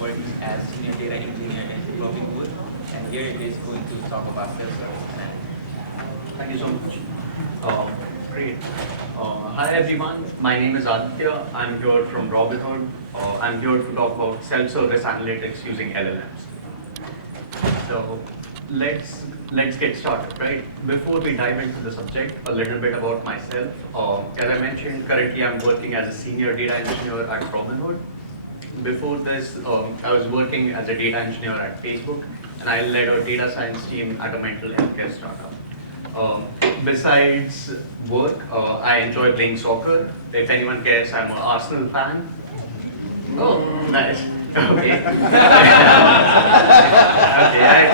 working as senior data engineer in Robinhood, and here it is going to talk about self-service analytics. Thank you so much. Great. Hi everyone, my name is Aaditya. I'm here from Robinhood. I'm here to talk about self-service analytics using LLMs. So let's get started, right? Before we dive into the subject, a little bit about myself. As I mentioned, currently I'm working as a senior data engineer at Robinhood. Before this, I was working as a data engineer at Facebook, and I led a data science team at a mental health care startup. Besides work, I enjoy playing soccer. If anyone cares, I'm an Arsenal fan. Oh, nice. Okay. Okay,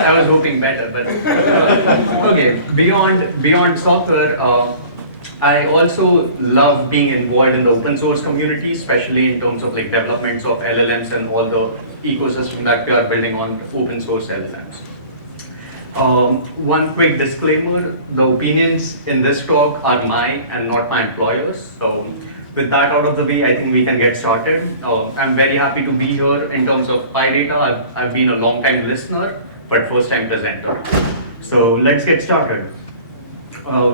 I was hoping better, but okay. Beyond soccer, I also love being involved in the open source community, especially in terms of like developments of LLMs and all the ecosystem that we are building on open source LLMs. One quick disclaimer, the opinions in this talk are mine and not my employer's. So with that out of the way, I think we can get started. I'm very happy to be here in terms of PyData. I've been a long time listener, but first time presenter. So let's get started.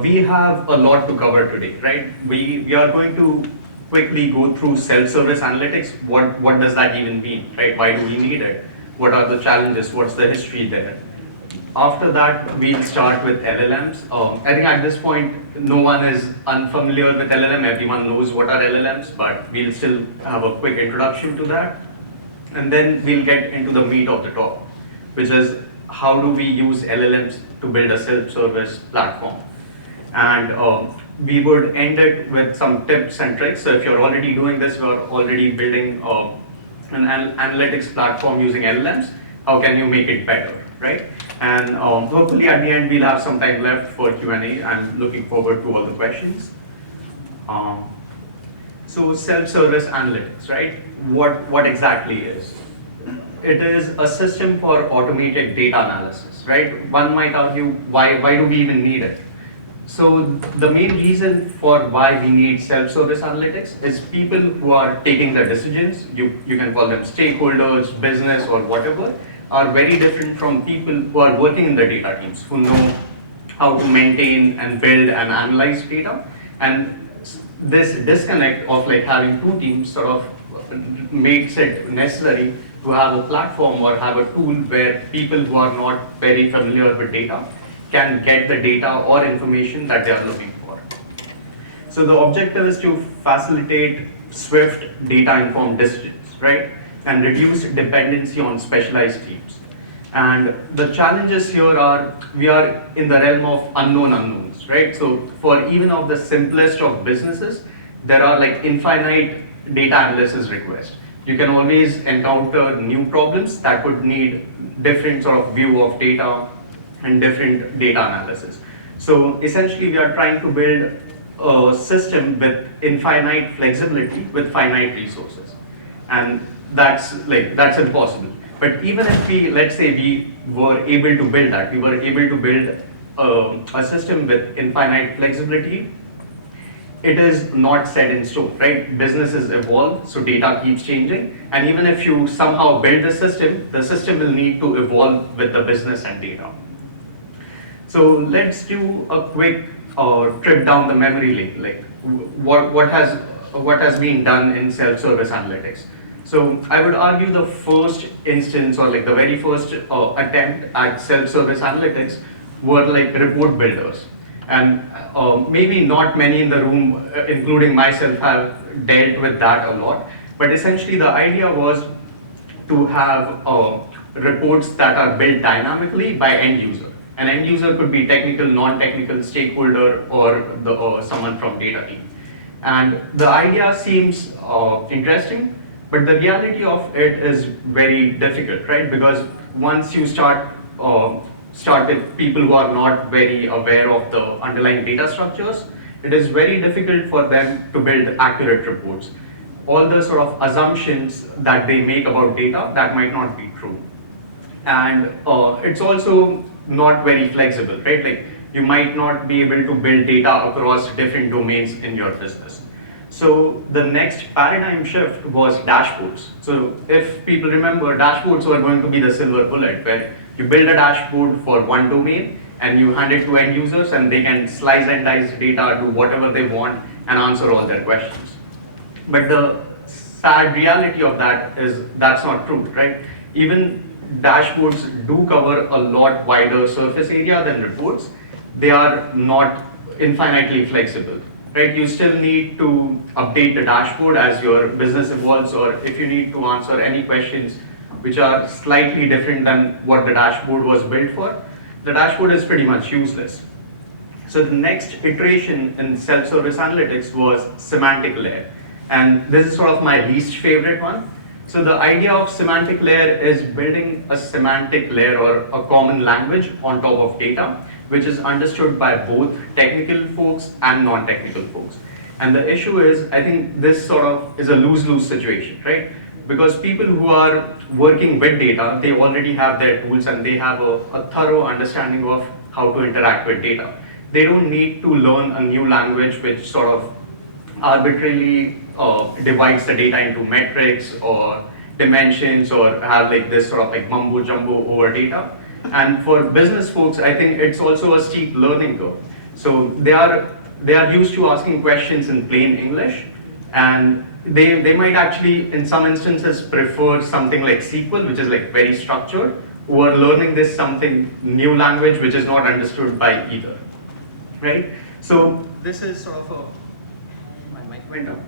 We have a lot to cover today, right? We are going to quickly go through self-service analytics. What does that even mean, right? Why do we need it? What are the challenges? What's the history there? After that, we'll start with LLMs. I think at this point, no one is unfamiliar with LLM. Everyone knows what are LLMs, but we'll still have a quick introduction to that. And then we'll get into the meat of the talk, which is how do we use LLMs to build a self-service platform? And we would end it with some tips and tricks. So if you're already doing this, you're already building an analytics platform using LLMs, how can you make it better, right? And hopefully at the end, we'll have some time left for Q&A. I'm looking forward to all the questions. So self-service analytics, right? What exactly is? It is a system for automated data analysis, right? One might argue, why do we even need it? So the main reason for why we need self-service analytics is people who are taking the decisions, you can call them stakeholders, business, or whatever, are very different from people who are working in the data teams, who know how to maintain and build and analyze data. And this disconnect of like having two teams sort of makes it necessary to have a platform or have a tool where people who are not very familiar with data can get the data or information that they are looking for. So the objective is to facilitate swift data-informed decisions, right? And reduce dependency on specialized teams. And the challenges here are, we are in the realm of unknown unknowns, right? So for even of the simplest of businesses, there are like infinite data analysis requests. You can always encounter new problems that would need different sort of view of data and different data analysis. So essentially we are trying to build a system with infinite flexibility with finite resources. And that's impossible. But even if we, let's say we were able to build that, we were able to build a system with infinite flexibility, it is not set in stone, right? Businesses evolve, so data keeps changing. And even if you somehow build the system will need to evolve with the business and data. So let's do a quick trip down the memory lane, like what has been done in self-service analytics. So I would argue the first instance or like the very first attempt at self-service analytics were like report builders. And maybe not many in the room, including myself, have dealt with that a lot. But essentially the idea was to have reports that are built dynamically by end user. An end user could be technical, non-technical stakeholder, or someone from data team. And the idea seems interesting, but the reality of it is very difficult, right? Because once you start with people who are not very aware of the underlying data structures, it is very difficult for them to build accurate reports. All the sort of assumptions that they make about data, that might not be true. And it's also not very flexible, right? Like you might not be able to build data across different domains in your business. So the next paradigm shift was dashboards. So if people remember, dashboards were going to be the silver bullet, where you build a dashboard for one domain and you hand it to end users and they can slice and dice data, do whatever they want and answer all their questions. But the sad reality of that is that's not true, right? Even dashboards do cover a lot wider surface area than reports. They are not infinitely flexible, right? You still need to update the dashboard as your business evolves, or if you need to answer any questions which are slightly different than what the dashboard was built for, the dashboard is pretty much useless. So the next iteration in self-service analytics was semantic layer. And this is sort of my least favorite one. So the idea of semantic layer is building a semantic layer or a common language on top of data, which is understood by both technical folks and non-technical folks. And the issue is, I think this sort of is a lose-lose situation, right? Because people who are working with data, they already have their tools and they have a thorough understanding of how to interact with data. They don't need to learn a new language which sort of arbitrarily divides the data into metrics or dimensions or have like this sort of like mumbo jumbo over data. And for business folks, I think it's also a steep learning curve. So they are used to asking questions in plain English, and they might actually, in some instances, prefer something like SQL, which is like very structured, over learning this something new language which is not understood by either, right? So this is sort of my mic went up.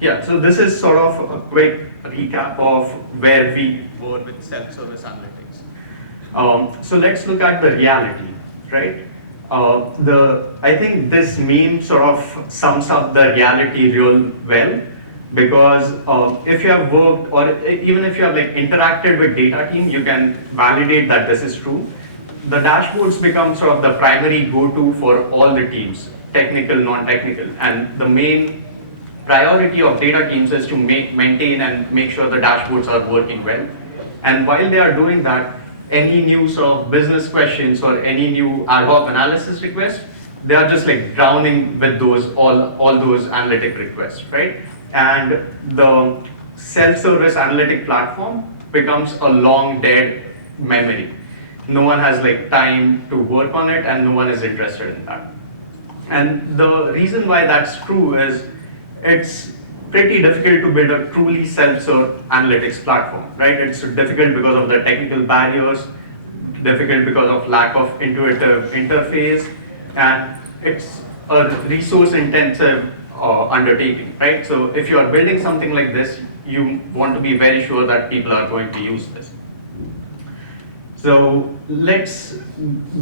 Yeah. So this is sort of a quick recap of where we were with self-service analytics. So let's look at the reality, right? I think this meme sort of sums up the reality real well, because if you have worked or even if you have like interacted with data team, you can validate that this is true. The dashboards become sort of the primary go-to for all the teams, technical, non-technical, and the main priority of data teams is to maintain and make sure the dashboards are working well. And while they are doing that, any new sort of business questions or any new ad hoc analysis requests, they are just like drowning with those all those analytic requests, right? And the self-service analytic platform becomes a long dead memory. No one has like time to work on it, and no one is interested in that. And the reason why that's true is it's pretty difficult to build a truly self-serve analytics platform, right? It's difficult because of the technical barriers, difficult because of lack of intuitive interface, and it's a resource-intensive undertaking, right? So if you are building something like this, you want to be very sure that people are going to use this. So let's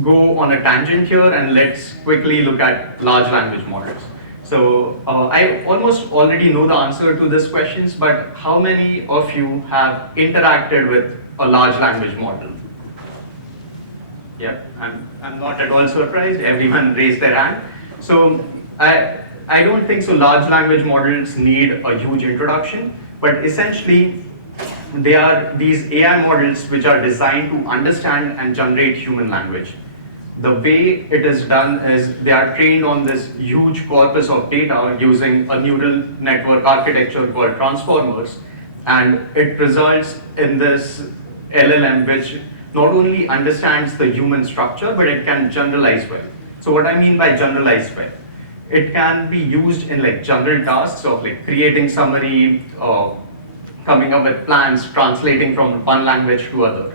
go on a tangent here and let's quickly look at large language models. So I almost already know the answer to these questions, but how many of you have interacted with a large language model? Yeah, I'm not at all surprised. Everyone raised their hand. So I don't think so large language models need a huge introduction, but essentially they are these AI models which are designed to understand and generate human language. The way it is done is they are trained on this huge corpus of data using a neural network architecture called transformers, and it results in this LLM which not only understands the human structure, but it can generalize well. So what I mean by generalize well, it can be used in like general tasks of like creating summary, coming up with plans, translating from one language to other.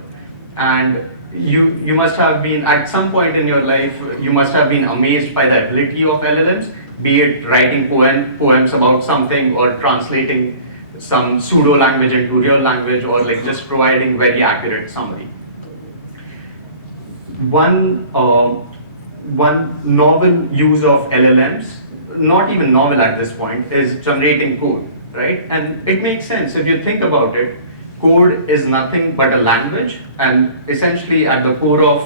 And you must have been, at some point in your life, you must have been amazed by the ability of LLMs, be it writing poems about something or translating some pseudo language into real language, or like just providing very accurate summary. One novel use of LLMs, not even novel at this point, is generating code, right? And it makes sense if you think about it. Code is nothing but a language, and essentially at the core of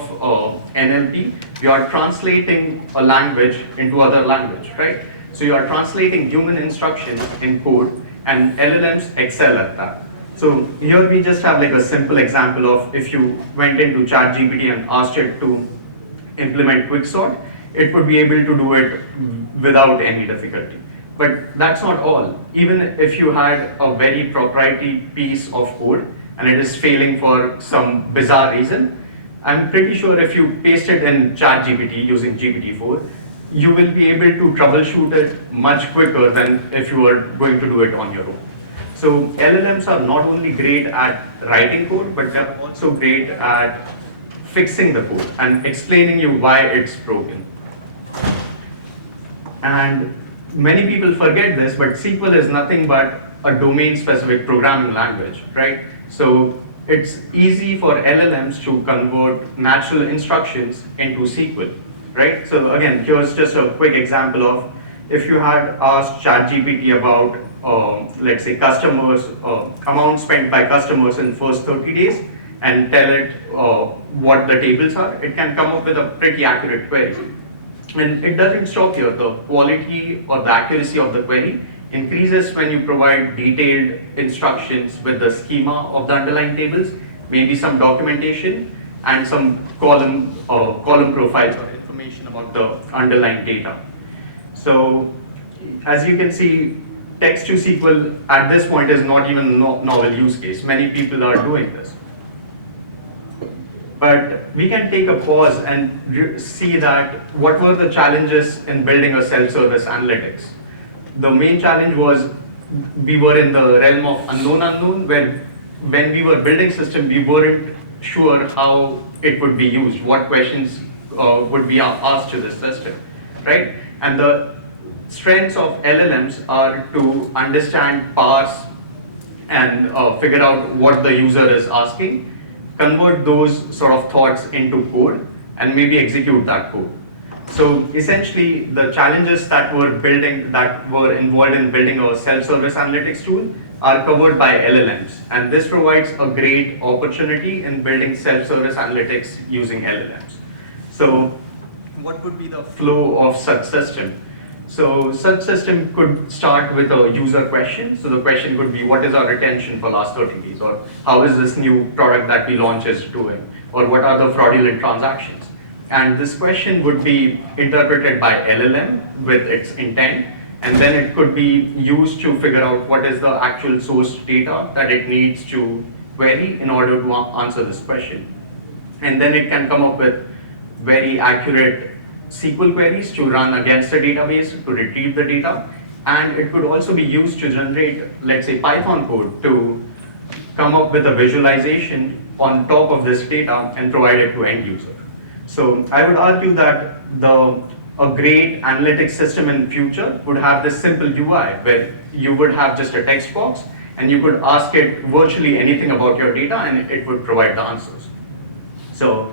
NLP, you are translating a language into other language, right? So you are translating human instructions in code, and LLMs excel at that. So here we just have like a simple example of if you went into ChatGPT and asked it to implement quicksort, it would be able to do it without any difficulty. But that's not all. Even if you had a very proprietary piece of code and it is failing for some bizarre reason, I'm pretty sure if you paste it in ChatGPT using GPT-4, you will be able to troubleshoot it much quicker than if you were going to do it on your own. So LLMs are not only great at writing code, but they're also great at fixing the code and explaining you why it's broken. And many people forget this, but SQL is nothing but a domain-specific programming language, right? So it's easy for LLMs to convert natural instructions into SQL, right? So again, here's just a quick example of if you had asked ChatGPT about, let's say, customers, amount spent by customers in first 30 days, and tell it what the tables are, it can come up with a pretty accurate query. And it doesn't stop here. The quality or the accuracy of the query increases when you provide detailed instructions with the schema of the underlying tables, maybe some documentation, and some column profiles or information about the underlying data. So as you can see, text to SQL at this point is not even a novel use case. Many people are doing this. But we can take a pause and see that what were the challenges in building a self-service analytics. The main challenge was we were in the realm of unknown, where when we were building system, we weren't sure how it would be used, what questions would be asked to the system, right? And the strengths of LLMs are to understand, parse, and figure out what the user is asking, convert those sort of thoughts into code, and maybe execute that code. So essentially, the challenges that were involved in building a self-service analytics tool are covered by LLMs, and this provides a great opportunity in building self-service analytics using LLMs. So what would be the flow of such system? So such system could start with a user question. So the question could be, what is our retention for last 30 days? Or how is this new product that we launch is doing? Or what are the fraudulent transactions? And this question would be interpreted by LLM with its intent. And then it could be used to figure out what is the actual source data that it needs to query in order to answer this question. And then it can come up with very accurate SQL queries to run against the database to retrieve the data, and it could also be used to generate, let's say, Python code to come up with a visualization on top of this data and provide it to end user. So I would argue that a great analytics system in future would have this simple UI where you would have just a text box and you could ask it virtually anything about your data and it would provide the answers. So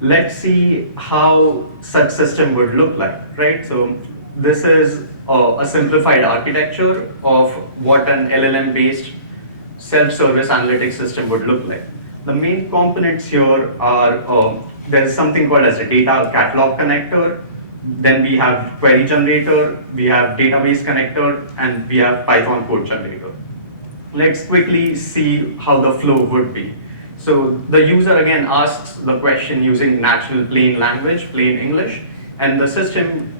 let's see how such system would look like, right? So this is a simplified architecture of what an LLM-based self-service analytics system would look like. The main components here are, there's something called as a data catalog connector, then we have query generator, we have database connector, and we have Python code generator. Let's quickly see how the flow would be. So the user again asks the question using natural plain language, plain English, and the system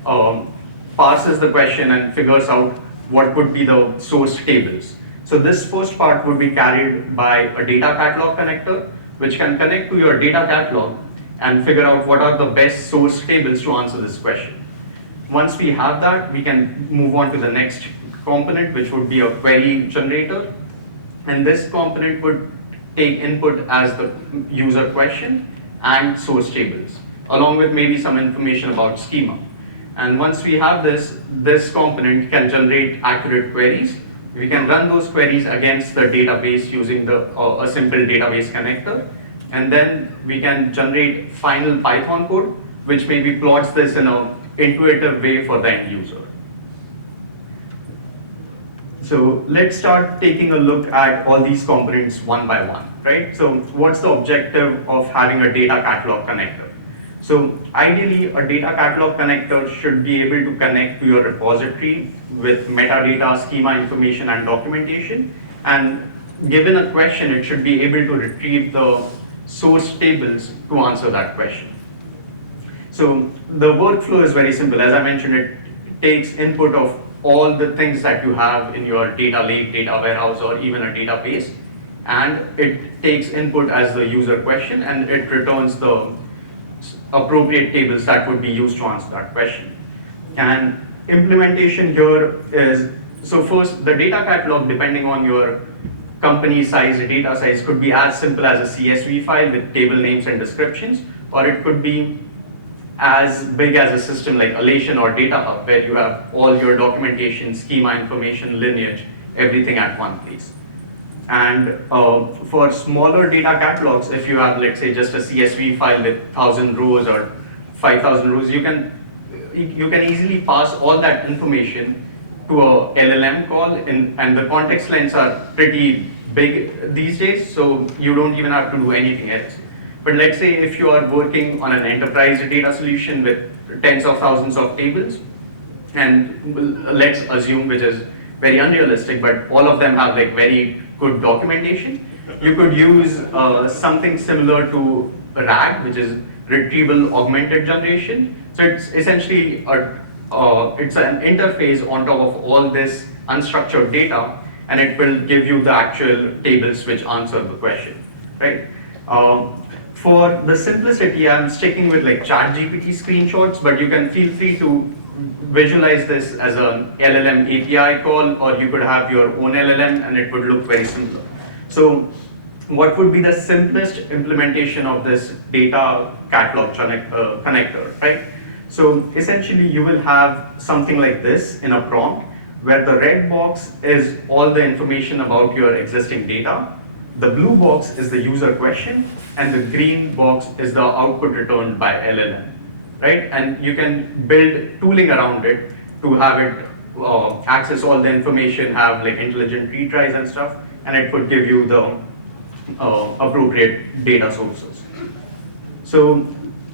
parses the question and figures out what would be the source tables. So this first part would be carried by a data catalog connector, which can connect to your data catalog and figure out what are the best source tables to answer this question. Once we have that, we can move on to the next component, which would be a query generator. And this component would take input as the user question and source tables, along with maybe some information about schema. And once we have this component can generate accurate queries. We can run those queries against the database using a simple database connector. And then we can generate final Python code, which maybe plots this in an intuitive way for the end user. So let's start taking a look at all these components one by one, right? So what's the objective of having a data catalog connector? So ideally, a data catalog connector should be able to connect to your repository with metadata, schema information, and documentation. And given a question, it should be able to retrieve the source tables to answer that question. So the workflow is very simple. As I mentioned, it takes input of all the things that you have in your data lake, data warehouse, or even a database, and it takes input as the user question, and it returns the appropriate tables that would be used to answer that question. And implementation here is, so first, the data catalog, depending on your company size, data size, could be as simple as a CSV file with table names and descriptions, or it could be as big as a system like Alation or Data Hub, where you have all your documentation, schema information, lineage, everything at one place. And for smaller data catalogs, if you have, let's say, just a CSV file with 1,000 rows or 5,000 rows, you can easily pass all that information to a LLM call, and the context lengths are pretty big these days, so you don't even have to do anything else. But let's say if you are working on an enterprise data solution with tens of thousands of tables, and let's assume, which is very unrealistic, but all of them have like very good documentation, you could use something similar to RAG, which is retrieval augmented generation. So it's essentially it's an interface on top of all this unstructured data, and it will give you the actual tables which answer the question, right? For the simplicity, I'm sticking with like ChatGPT screenshots, but you can feel free to visualize this as an LLM API call, or you could have your own LLM and it would look very similar. So what would be the simplest implementation of this data catalog connector, right? So essentially you will have something like this in a prompt, where the red box is all the information about your existing data, the blue box is the user question, and the green box is the output returned by LLM, right? And you can build tooling around it to have it access all the information, have like intelligent retries and stuff, and it would give you the appropriate data sources. So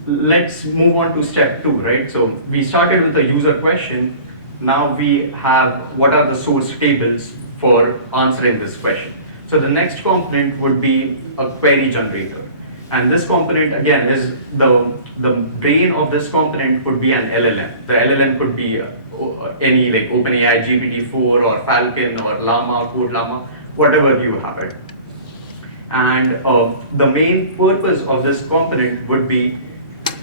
let's move on to step 2, right? So we started with the user question. Now we have what are the source tables for answering this question. So the next component would be a query generator. And this component, again, is the brain of this component would be an LLM. The LLM could be any like OpenAI GPT-4 or Falcon or Llama, Code Llama, whatever you have it. And the main purpose of this component would be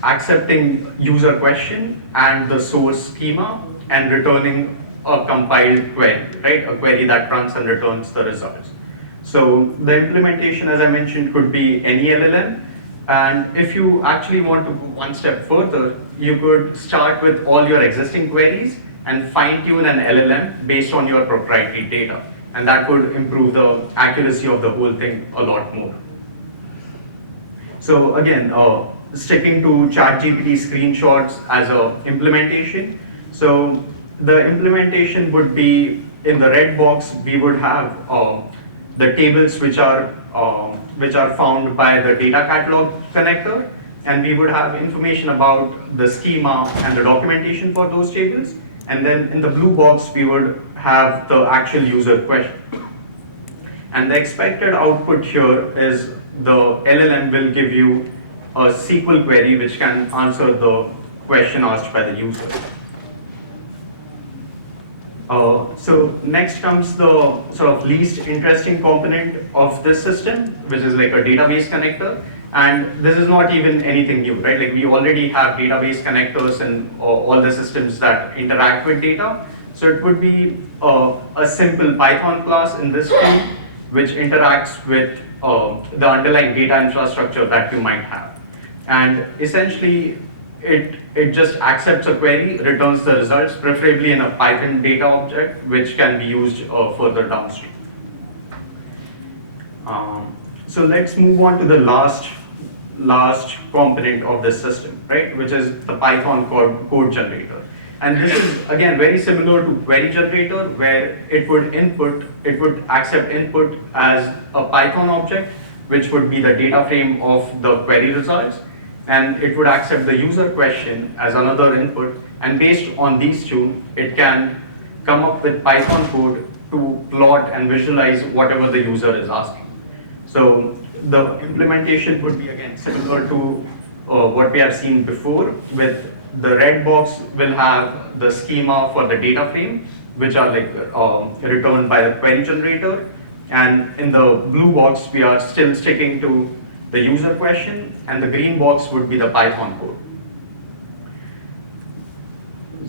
accepting user question and the source schema and returning a compiled query, right? A query that runs and returns the results. So the implementation, as I mentioned, could be any LLM. And if you actually want to go one step further, you could start with all your existing queries and fine-tune an LLM based on your proprietary data. And that would improve the accuracy of the whole thing a lot more. So again, sticking to ChatGPT screenshots as a implementation. So the implementation would be in the red box, we would have the tables which are found by the data catalog connector, and we would have information about the schema and the documentation for those tables. And then in the blue box, we would have the actual user question. And the expected output here is the LLM will give you a SQL query which can answer the question asked by the user. So next comes the sort of least interesting component of this system, which is like a database connector. And this is not even anything new, right? Like we already have database connectors and all the systems that interact with data. So it would be a simple Python class in this form, which interacts with the underlying data infrastructure that you might have. And essentially, it just accepts a query, returns the results, preferably in a Python data object, which can be used further downstream. So let's move on to the last component of this system, right, which is the Python code generator. And this is, again, very similar to query generator, where it would accept input as a Python object, which would be the data frame of the query results. And it would accept the user question as another input. And based on these two, it can come up with Python code to plot and visualize whatever the user is asking. So the implementation would be, again, similar to what we have seen before, with the red box will have the schema for the data frame, which are like returned by the query generator. And in the blue box, we are still sticking to the user question, and the green box would be the Python code.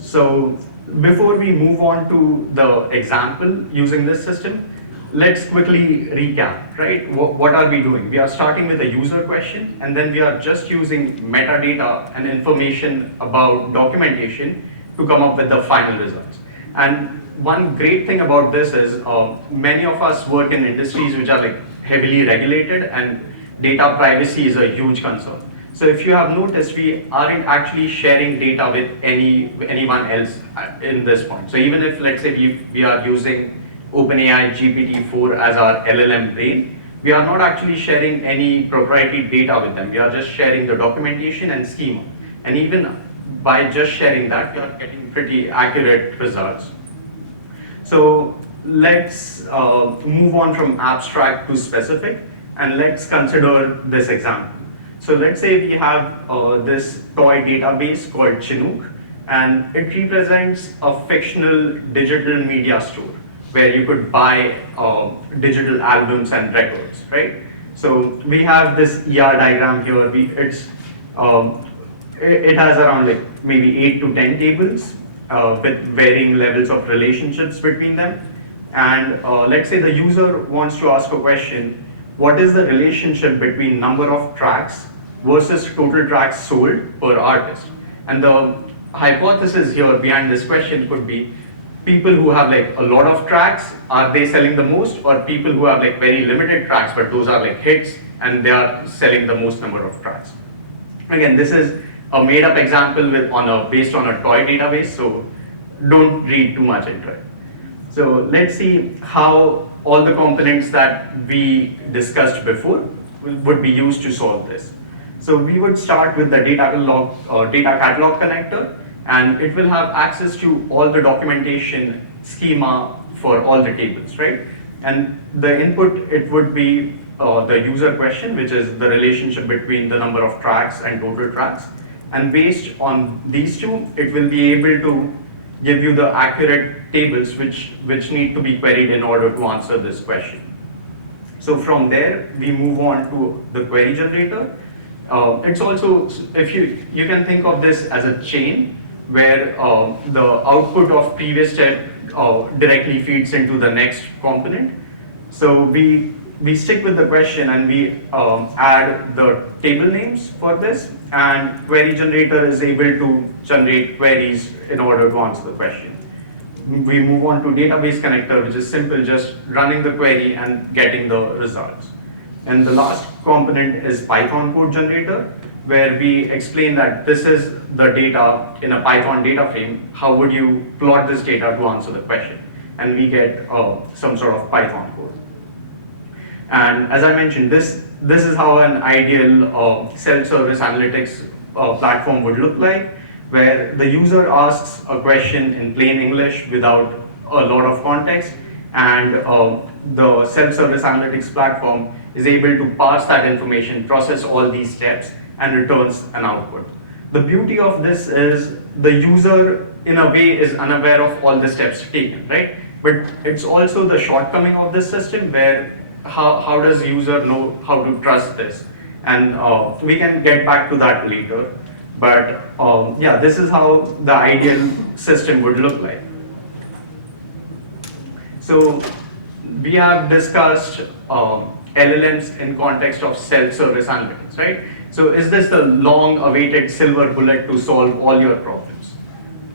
So before we move on to the example using this system, let's quickly recap, right? What are we doing? We are starting with a user question, and then we are just using metadata and information about documentation to come up with the final results. And one great thing about this is many of us work in industries which are like heavily regulated, and data privacy is a huge concern. So if you have noticed, we aren't actually sharing data with anyone else in this point. So even if, let's say, we are using OpenAI GPT-4 as our LLM brain, we are not actually sharing any proprietary data with them. We are just sharing the documentation and schema. And even by just sharing that, we are getting pretty accurate results. So let's move on from abstract to specific, and let's consider this example. So let's say we have this toy database called Chinook, and it represents a fictional digital media store where you could buy digital albums and records, right? So we have this ER diagram here. It has around like maybe 8 to 10 tables with varying levels of relationships between them. And let's say the user wants to ask a question: what is the relationship between number of tracks versus total tracks sold per artist? And the hypothesis here behind this question could be, people who have like a lot of tracks, are they selling the most, or people who have like very limited tracks but those are like hits and they are selling the most number of tracks? Again, this is a made up example based on a toy database, so don't read too much into it. So let's see how all the components that we discussed before would be used to solve this. So we would start with the data catalog connector, and it will have access to all the documentation schema for all the tables, right? And the input, it would be the user question, which is the relationship between the number of tracks and total tracks. And based on these two, it will be able to give you the accurate tables which need to be queried in order to answer this question. So from there, we move on to the query generator. It's also, if you can think of this as a chain where the output of previous step directly feeds into the next component. So we stick with the question and we add the table names for this, and query generator is able to generate queries in order to answer the question. We move on to database connector, which is simple, just running the query and getting the results. And the last component is Python code generator, where we explain that this is the data in a Python data frame. How would you plot this data to answer the question? And we get some sort of Python code. And as I mentioned, this is how an ideal self-service analytics platform would look like, where the user asks a question in plain English without a lot of context, and the self-service analytics platform is able to parse that information, process all these steps, and returns an output. The beauty of this is the user, in a way, is unaware of all the steps taken, right? But it's also the shortcoming of this system, where how does the user know how to trust this? And we can get back to that later. But yeah, this is how the ideal system would look like. So we have discussed LLMs in context of self-service analytics, right? So is this the long-awaited silver bullet to solve all your problems?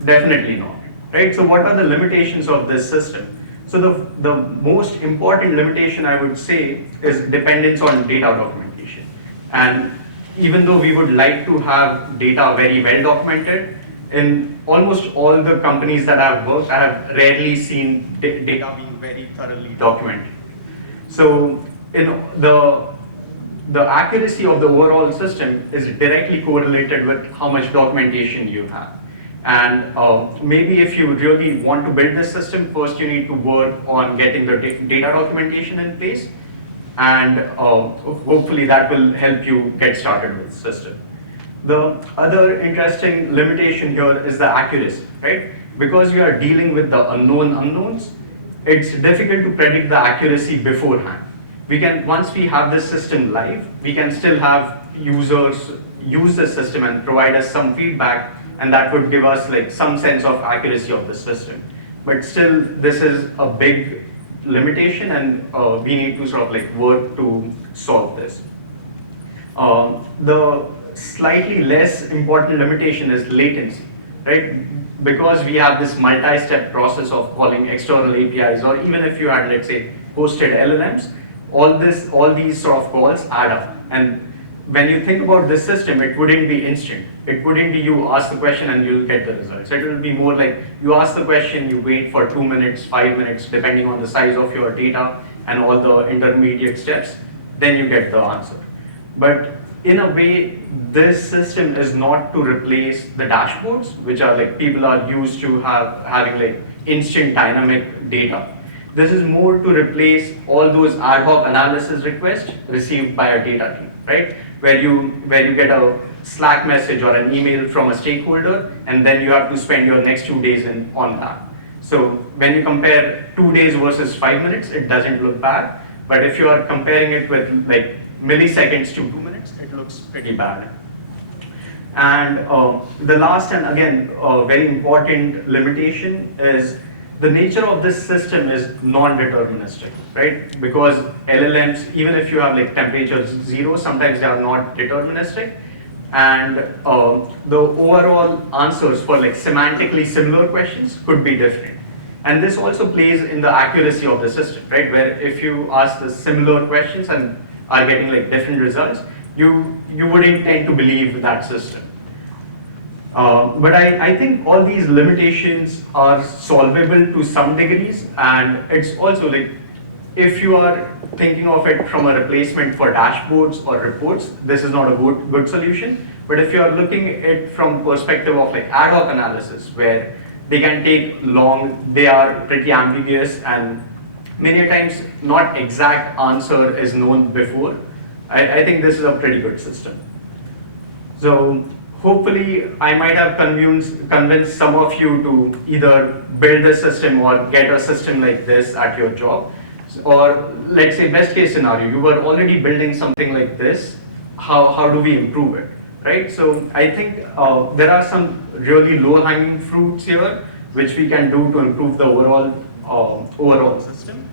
Definitely not, right? So what are the limitations of this system? So the most important limitation, I would say, is dependence on data documentation. And even though we would like to have data very well documented, in almost all the companies that I've worked, I have rarely seen data being very thoroughly documented. So the accuracy of the overall system is directly correlated with how much documentation you have. And maybe if you really want to build this system, first you need to work on getting the data documentation in place, and hopefully that will help you get started with the system. The other interesting limitation here is the accuracy, right? because we are dealing with the unknown unknowns, it's difficult to predict the accuracy beforehand. We can, once we have this system live, we can still have users use the system and provide us some feedback, and that would give us like some sense of accuracy of the system. But still, this is a big limitation, and we need to sort of like work to solve this. The slightly less important limitation is latency, right? Because we have this multi-step process of calling external APIs, or even if you had, let's say, hosted LLMs, all these sort of calls add up. And when you think about this system, it wouldn't be instant. It wouldn't be you ask the question and you'll get the results. It will be more like you ask the question, you wait for 2 minutes, 5 minutes, depending on the size of your data and all the intermediate steps, then you get the answer. But in a way, this system is not to replace the dashboards, which are like people are used to having like instant dynamic data. This is more to replace all those ad hoc analysis requests received by a data team, right? Where you get a Slack message or an email from a stakeholder, and then you have to spend your next 2 days on that. So when you compare 2 days versus 5 minutes, it doesn't look bad. But if you are comparing it with like milliseconds to 2 minutes, it looks pretty bad. And the last and again very important limitation is the nature of this system is non-deterministic, right? Because LLMs, even if you have like temperature 0, sometimes they are not deterministic. And the overall answers for like semantically similar questions could be different. And this also plays in the accuracy of the system, right? Where if you ask the similar questions and are getting like different results, you wouldn't tend to believe that system. But I think all these limitations are solvable to some degrees, and it's also like, if you are thinking of it from a replacement for dashboards or reports, this is not a good solution. But if you are looking at it from perspective of like ad hoc analysis, where they can take long, they are pretty ambiguous, and many times not exact answer is known before, I think this is a pretty good system. So hopefully I might have convinced some of you to either build a system or get a system like this at your job. Or let's say best case scenario, you were already building something like this, how do we improve it, right? So I think there are some really low-hanging fruits here which we can do to improve the overall system.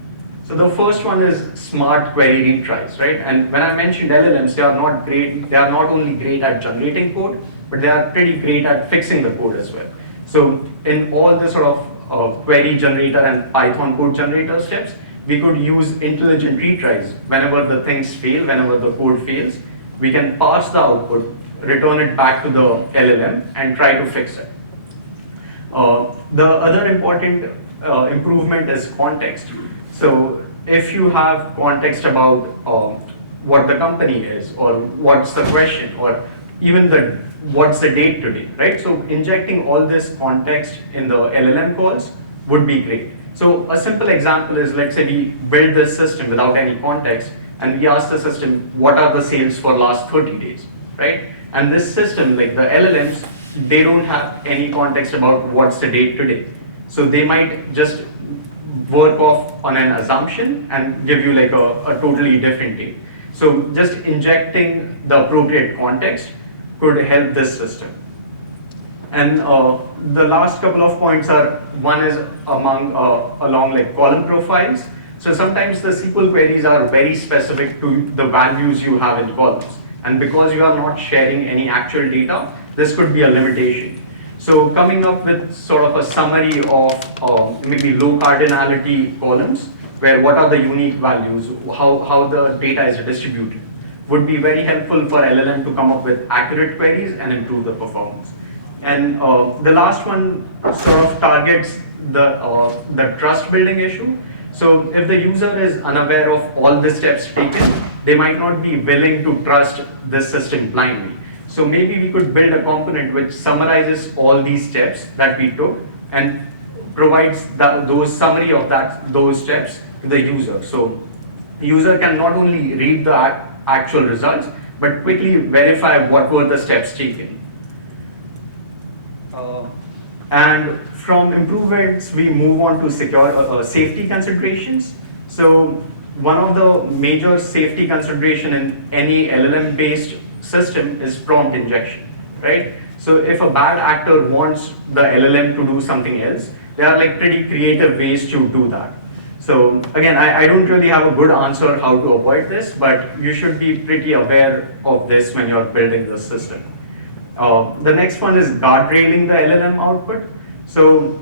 So the first one is smart query retries, right? And when I mentioned LLMs, they are not only great at generating code, but they are pretty great at fixing the code as well. So in all the sort of query generator and Python code generator steps, we could use intelligent retries. Whenever the things fail, whenever the code fails, we can parse the output, return it back to the LLM, and try to fix it. The other important improvement is context. So if you have context about what the company is, or what's the question, or even what's the date today, right? So injecting all this context in the LLM calls would be great. So a simple example is, let's say we build this system without any context, and we ask the system, what are the sales for last 30 days, right? And this system, like the LLMs, they don't have any context about what's the date today. So they might just work off on an assumption and give you like a totally different date. So just injecting the appropriate context could help this system. And the last couple of points are, one is along like column profiles. So sometimes the SQL queries are very specific to the values you have in columns. And because you are not sharing any actual data, this could be a limitation. So coming up with sort of a summary of maybe low cardinality columns, where what are the unique values, how the data is distributed, would be very helpful for LLM to come up with accurate queries and improve the performance. And the last one sort of targets the trust building issue. So if the user is unaware of all the steps taken, they might not be willing to trust this system blindly. So maybe we could build a component which summarizes all these steps that we took and provides those summary of those steps to the user. So the user can not only read the actual results, but quickly verify what were the steps taken. And from improvements, we move on to safety considerations. So one of the major safety consideration in any LLM-based system is prompt injection, right? So if a bad actor wants the LLM to do something else, there are like pretty creative ways to do that. So again, I don't really have a good answer how to avoid this, but you should be pretty aware of this when you're building the system. The next one is guardrailing the LLM output. So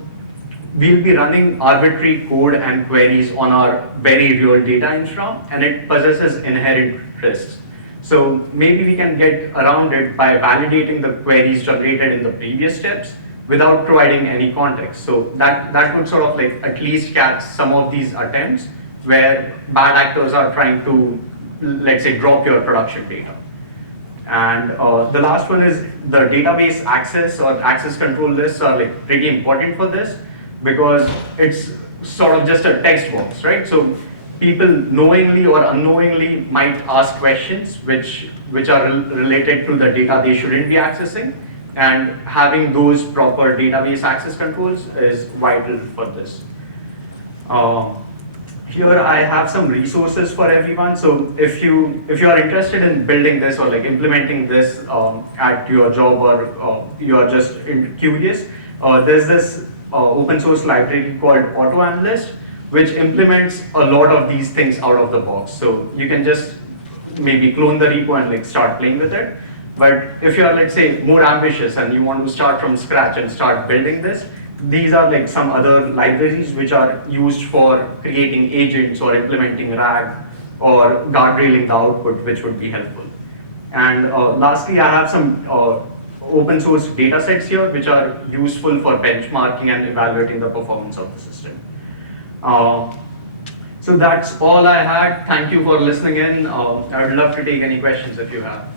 we'll be running arbitrary code and queries on our very real data infra, and it possesses inherent risks. So maybe we can get around it by validating the queries generated in the previous steps without providing any context. So that would sort of like at least catch some of these attempts where bad actors are trying to, let's say, drop your production data. And the last one is the database access or access control lists are like pretty important for this because it's sort of just a text box, right? So people knowingly or unknowingly might ask questions which are related to the data they shouldn't be accessing, and having those proper database access controls is vital for this. Here I have some resources for everyone. So if you are interested in building this or like implementing this at your job or you are just curious, there's this open source library called AutoAnalyst, which implements a lot of these things out of the box. So you can just maybe clone the repo and like start playing with it. But if you are, let's say, more ambitious and you want to start from scratch and start building this, these are like some other libraries which are used for creating agents or implementing RAG or guardrailing the output, which would be helpful. And lastly, I have some open source data sets here which are useful for benchmarking and evaluating the performance of the system. So that's all I had. Thank you for listening in. I would love to take any questions if you have.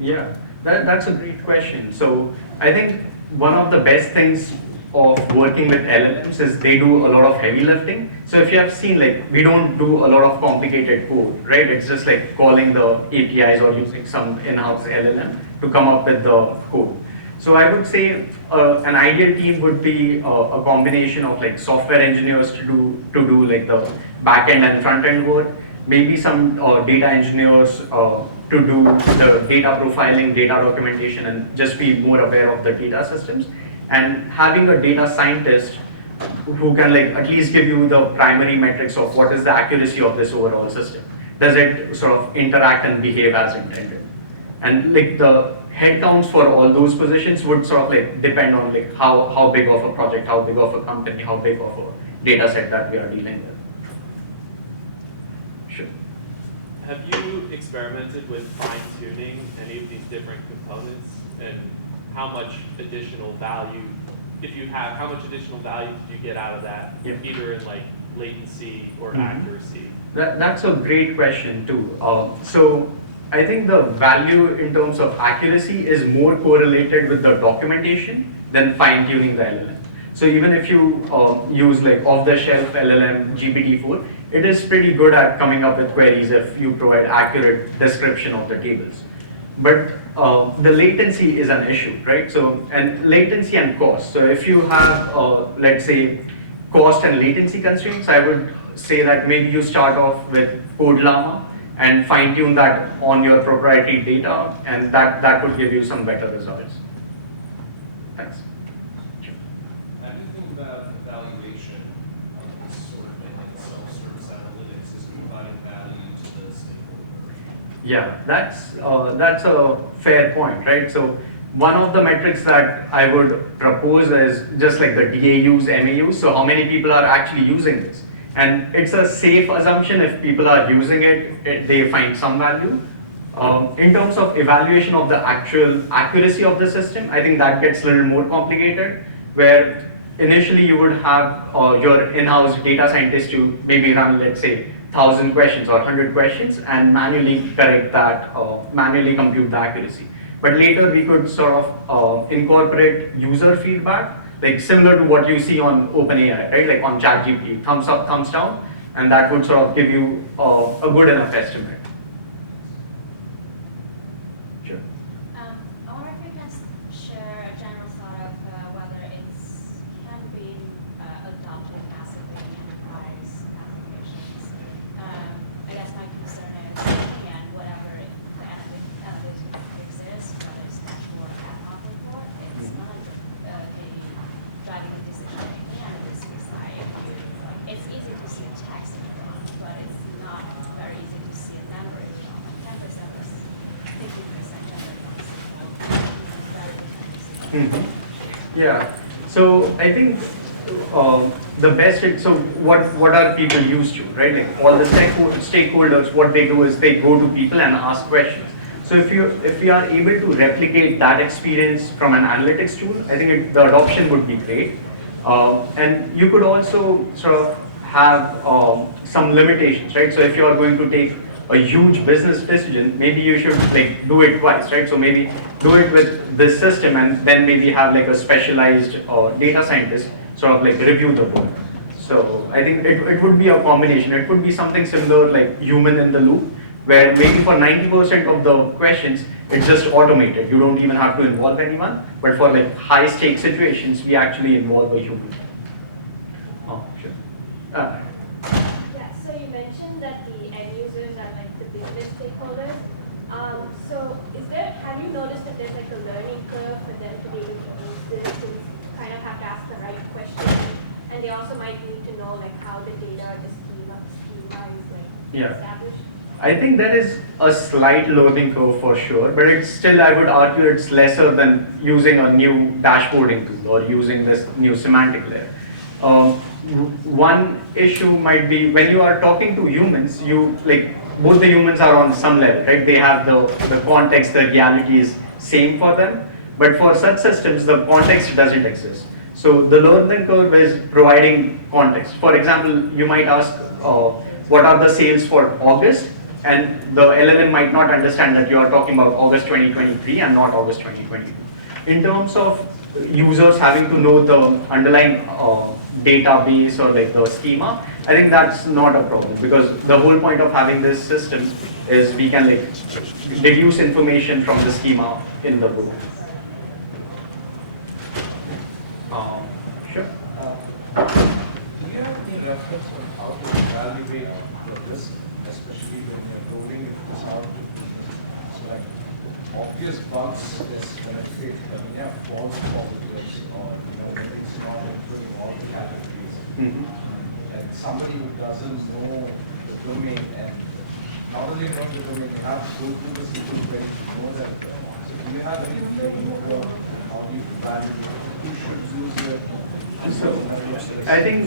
Yeah, that's a great question. So I think one of the best things of working with LLMs is they do a lot of heavy lifting. So if you have seen, like, we don't do a lot of complicated code, right? It's just like calling the APIs or using some in-house LLM to come up with the code. So I would say an ideal team would be a combination of like software engineers to do like the back-end and front-end work, maybe some data engineers to do the data profiling, data documentation, and just be more aware of the data systems, and having a data scientist who can like at least give you the primary metrics of what is the accuracy of this overall system. Does it sort of interact and behave as intended? And like the headcounts for all those positions would sort of like depend on like how big of a project, how big of a company, how big of a data set that we are dealing with. Sure. Have you experimented with fine-tuning any of these different components, and how much additional value, if you have, how much additional value did you get out of that, either in like latency or accuracy? That's a great question too. So I think the value in terms of accuracy is more correlated with the documentation than fine-tuning the LLM. So even if you use like off-the-shelf LLM GPT-4, it is pretty good at coming up with queries if you provide accurate description of the tables. But the latency is an issue, right? So, and latency and cost. So if you have, let's say, cost and latency constraints, I would say that maybe you start off with Code Llama and fine-tune that on your proprietary data, and that would give you some better results. Thanks. How do you think about evaluation of this sort of thing, like self-service analytics is providing value to the stakeholder? Yeah, that's a fair point, right? So one of the metrics that I would propose is just like the DAUs, MAUs, so how many people are actually using this. And it's a safe assumption if people are using it, they find some value. In terms of evaluation of the actual accuracy of the system, I think that gets a little more complicated, where initially you would have your in-house data scientist to maybe run, let's say, 1,000 questions or 100 questions and manually correct that, manually compute the accuracy. But later we could sort of incorporate user feedback, like similar to what you see on OpenAI, right? Like on ChatGPT, thumbs up, thumbs down, and that would sort of give you a good enough estimate. Sure. I wonder if you can share a general thought of whether it can be adopted massively in enterprise applications. I guess my concern is, again, whatever the analytics is, whether it's dashboard or ad hoc report, it's not driving the decision making and the business side. It's easy to see text in front, but it's not very easy to see a number in front. Like 10% is 50% Yeah. So I think the best. So what are people used to, right? Like all the stakeholders, what they do is they go to people and ask questions. So if we are able to replicate that experience from an analytics tool, I think the adoption would be great. And you could also sort of have some limitations, right? So if you are going to take a huge business decision, maybe you should like do it twice, right? So maybe do it with this system and then maybe have like a specialized data scientist sort of like review the work. So I think it would be a combination. It would be something similar like human in the loop, where maybe for 90% of the questions, it's just automated. You don't even have to involve anyone. But for like high stake situations, we actually involve a human. Oh, sure. Yeah, so you mentioned that the end users are like the business stakeholders. So have you noticed that there's like a learning curve for them to be able to use this and kind of have to ask the right question? And they also might need to know like how the data or the schema is like established. I think there is a slight learning curve for sure, but it's still, I would argue, it's lesser than using a new dashboarding tool or using this new semantic layer. One issue might be when you are talking to humans, both the humans are on some level, right? They have the context, the reality is same for them, but for such systems, the context doesn't exist. So the learning curve is providing context. For example, you might ask, what are the sales for August? And the LLM might not understand that you are talking about August 2023 and not August 2022. In terms of users having to know the underlying database or like the schema, I think that's not a problem because the whole point of having this system is we can like deduce information from the schema in the book. Sure. Do you have any reference on how to evaluate the risk, especially when you're rolling this out to businesses? So like obvious bugs is benefit, false positives or when it's not including all the categories. And somebody who doesn't know the domain and not only know the domain, they have to go through the SQL query to know that. So do you have any framework on how do you evaluate who should use it? So I think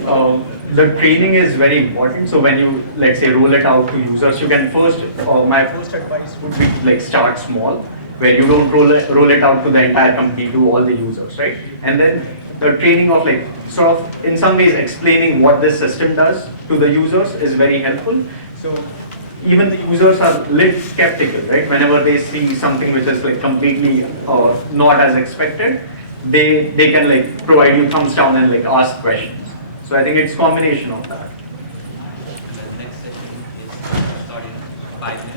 the training is very important. So when you, let's say, roll it out to users, you can first, my first advice would be like start small, where you don't roll it out to the entire company, to all the users, right? And then the training of like, sort of, in some ways explaining what this system does to the users is very helpful. So even the users are a little skeptical, right? Whenever they see something which is like completely not as expected, they can like provide you thumbs down and like ask questions. So I think it's a combination of that. The next session is starting 5 minutes.